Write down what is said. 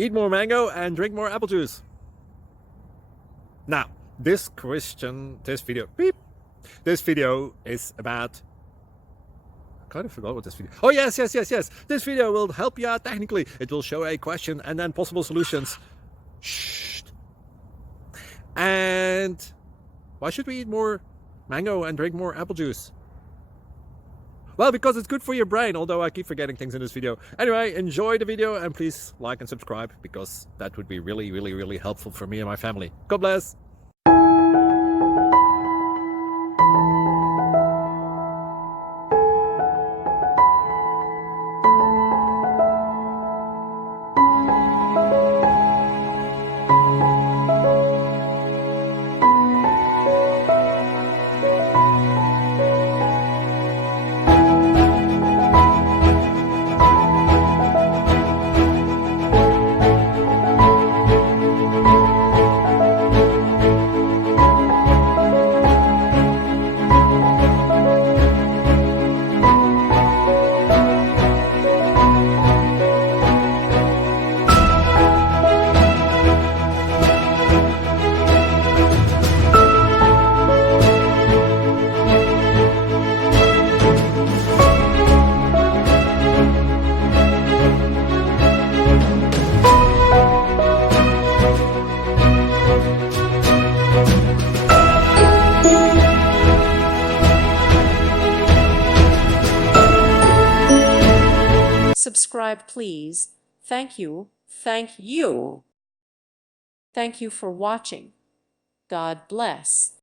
Eat more mango and drink more apple juice. Now, this video is about, I kind of forgot what this video. Oh, yes. This video will help you out technically. It will show a question and then possible solutions. Shh. And why should we eat more mango and drink more apple juice? Well, because it's good for your brain, although I keep forgetting things in this video. Anyway, enjoy the video and please like and subscribe, because that would be really helpful for me and my family. God bless. Subscribe, please. Thank you. Thank you. Thank you for watching. God bless.